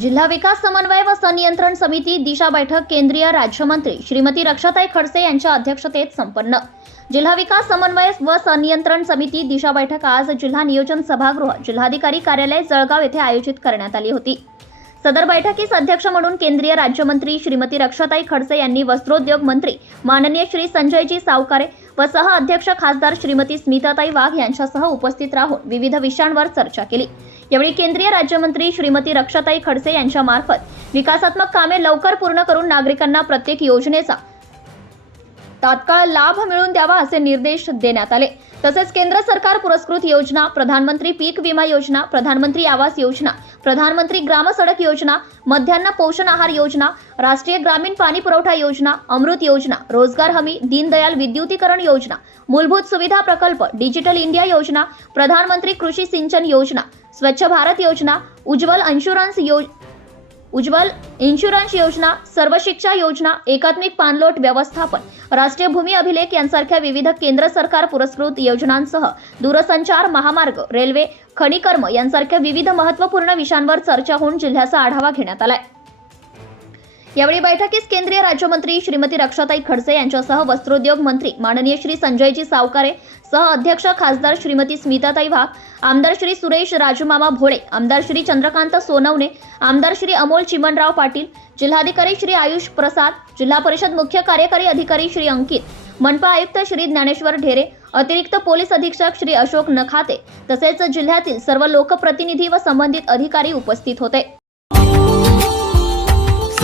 जिल्हा विकास समन्वय व संनियंत्रण समिती दिशा बैठक केंद्रीय राज्यमंत्री श्रीमती रक्षाताई खडसे यांच्या अध्यक्षतेत संपन्न. जिल्हा विकास समन्वय व संनियंत्रण समिती दिशा बैठक आज जिल्हा नियोजन सभागृह जिल्हाधिकारी कार्यालय जळगाव येथे आयोजित करण्यात आली होती. सदर बैठकीस अध्यक्ष म्हणून केंद्रीय राज्यमंत्री श्रीमती रक्षाताई खडसे यांनी वस्त्रोद्योग मंत्री माननीय श्री संजयजी सावकारे व सह अध्यक्ष खासदार श्रीमती स्मिताताई वाघ यांच्यासह उपस्थित राहून विविध विषयांवर चर्चा केली. यावेळी केंद्रीय राज्यमंत्री श्रीमती रक्षाताई खडसे यांच्या मार्फत विकासात्मक कामे लवकर पूर्ण करून नागरिकांना प्रत्येक योजनेचा तात्काळ लाभ मिळवून द्यावा असे निर्देश देण्यात आले. तसेच केंद्र सरकार पुरस्कृत योजना प्रधानमंत्री पीक विमा योजना प्रधानमंत्री आवास योजना प्रधानमंत्री ग्राम सडक योजना मध्यान्ह पोषण आहार योजना राष्ट्रीय ग्रामीण पाणी पुरवठा योजना अमृत योजना रोजगार हमी दीनदयाल विद्युतीकरण योजना मूलभूत सुविधा प्रकल्प डिजिटल इंडिया योजना प्रधानमंत्री कृषी सिंचन योजना स्वच्छ भारत योजना उज्ज्वल इन्शुरन्स यो उज्ज्वल इन्शुरन्स योजना सर्व शिक्षा योजना एकात्मिक पाणलोट व्यवस्थापन राष्ट्रीय भूमी अभिलेख यांसारख्या विविध केंद्र सरकार पुरस्कृत योजनांसह दूरसंचार महामार्ग रेल्वे खनिकर्म यांसारख्या विविध महत्त्वपूर्ण विषयांवर चर्चा होऊन जिल्ह्याचा आढावा घेण्यात आलाय. यावेळी बैठकीस केंद्रीय राज्यमंत्री श्रीमती रक्षाताई खडसे यांच्यासह वस्त्रोद्योग मंत्री माननीय श्री संजयजी सावकारे सह अध्यक्ष खासदार श्रीमती स्मिताताई वाघ आमदार श्री सुरेश राजूमामा भोळे आमदार श्री चंद्रकांत सोनवणे आमदार श्री अमोल चिमणराव पाटील जिल्हाधिकारी श्री आयुष प्रसाद जिल्हा परिषद मुख्य कार्यकारी अधिकारी श्री अंकित मनपा आयुक्त श्री ज्ञानेश्वर ढेरे अतिरिक्त पोलीस अधीक्षक श्री अशोक नखाते तसेच जिल्ह्यातील सर्व लोकप्रतिनिधी व संबंधित अधिकारी उपस्थित होते.